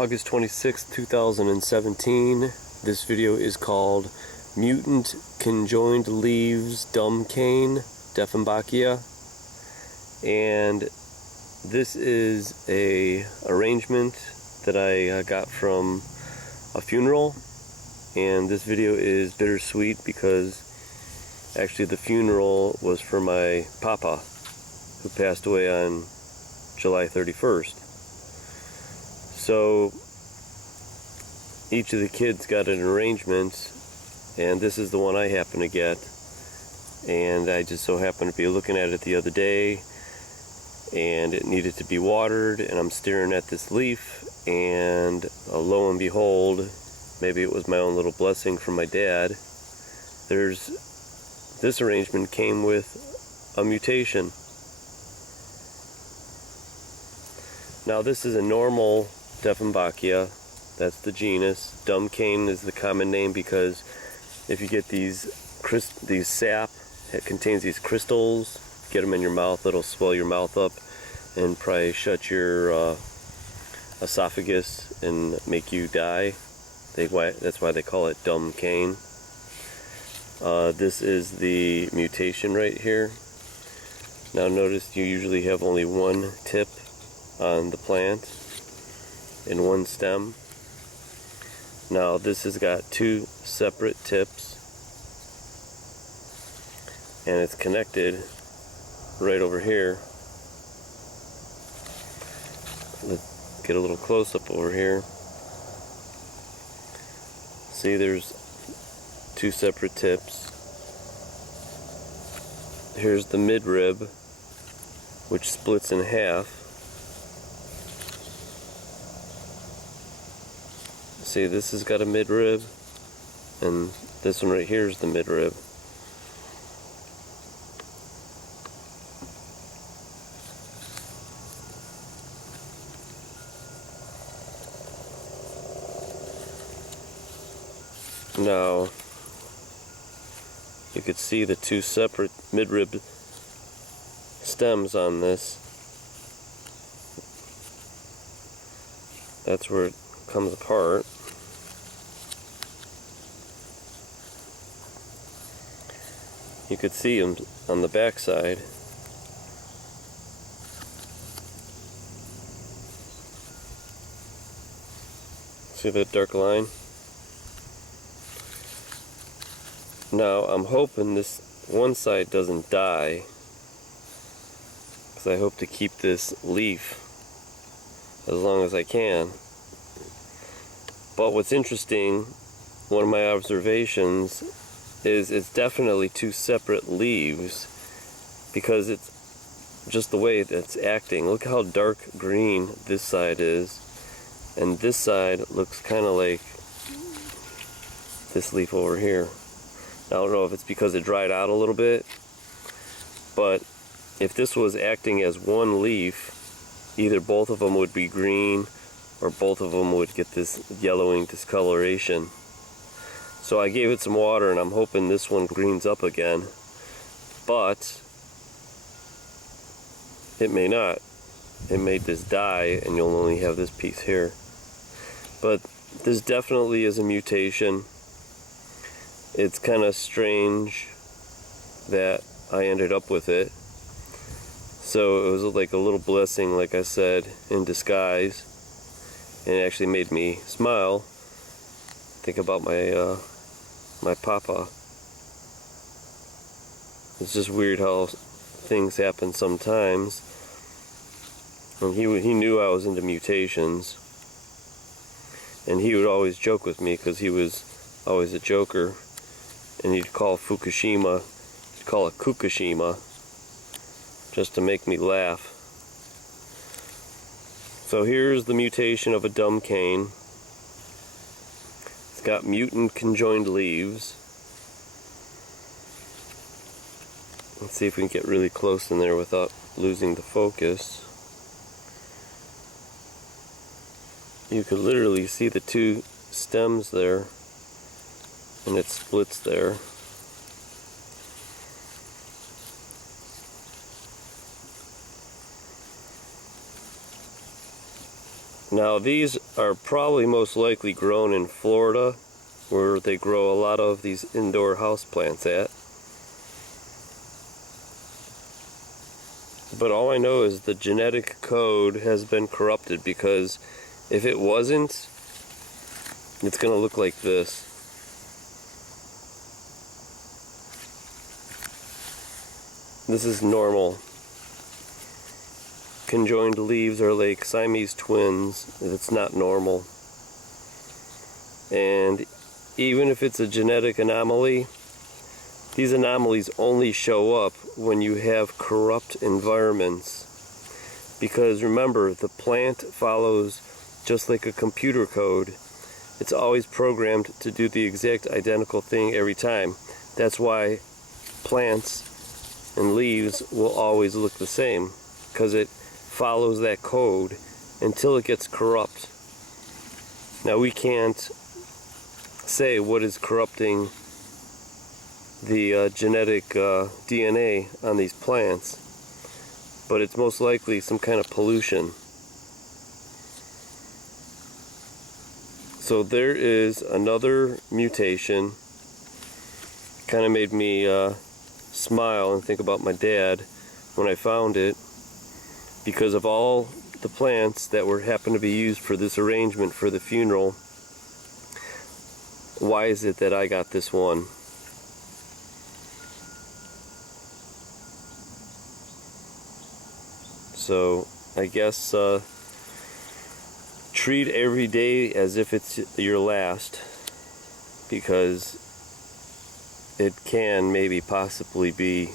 August 26th, 2017. This video is called Mutant Conjoined Leaves Dumb Cane, Dieffenbachia. And this is a arrangement that I got from a funeral. And this video is bittersweet because actually the funeral was for my papa, who passed away on July 31st. So each of the kids got an arrangement, and this is the one I happen to get. And I just so happened to be looking at it the other day, and it needed to be watered, and I'm staring at this leaf, and lo and behold, maybe it was my own little blessing from my dad, this arrangement came with a mutation. Now this is a normal Dieffenbachia, that's the genus. Dumb cane is the common name because if you get these sap, it contains these crystals, get them in your mouth, it'll swell your mouth up and probably shut your esophagus and make you die. That's why they call it dumb cane. This is the mutation right here. Now notice you usually have only one tip on the plant in one stem. Now this has got two separate tips, and it's connected right over here. Let's get a little close up over here. See, there's two separate tips. Here's the midrib, which splits in half. See, this has got a midrib, and this one right here is the midrib. Now, you could see the two separate midrib stems on this. That's where it comes apart. You could see them on the back side. See that dark line? Now I'm hoping this one side doesn't die, because I hope to keep this leaf as long as I can. But what's interesting, one of my observations, is it's definitely two separate leaves, because it's just the way that's acting. Look how dark green this side is, and this side looks kind of like this leaf over here. I don't know if it's because it dried out a little bit, but if this was acting as one leaf, either both of them would be green or both of them would get this yellowing discoloration. So I gave it some water, and I'm hoping this one greens up again, but it may not. It may just die and you'll only have this piece here. But this definitely is a mutation. It's kind of strange that I ended up with it. So it was like a little blessing, like I said, in disguise. And it actually made me smile. Think about my papa. It's just weird how things happen sometimes. And he knew I was into mutations. And he would always joke with me because he was always a joker. And he'd call Fukushima, he'd call it Kukushima, just to make me laugh. So here's the mutation of a dumb cane. It's got mutant conjoined leaves. Let's see if we can get really close in there without losing the focus. You could literally see the two stems there, and it splits there. Now these are probably most likely grown in Florida, where they grow a lot of these indoor house plants at. But all I know is the genetic code has been corrupted, because if it wasn't, it's going to look like this. This is normal. Conjoined leaves are like Siamese twins. It's not normal. And even if it's a genetic anomaly, these anomalies only show up when you have corrupt environments. Because remember, the plant follows just like a computer code. It's always programmed to do the exact identical thing every time. That's why plants and leaves will always look the same, because it follows that code until it gets corrupt. Now we can't say what is corrupting the genetic DNA on these plants, but it's most likely some kind of pollution. So there is another mutation. Kind of made me smile and think about my dad when I found it, because of all the plants that happened to be used for this arrangement for the funeral. Why is it that I got this one? So I guess treat every day as if it's your last, because it can maybe possibly be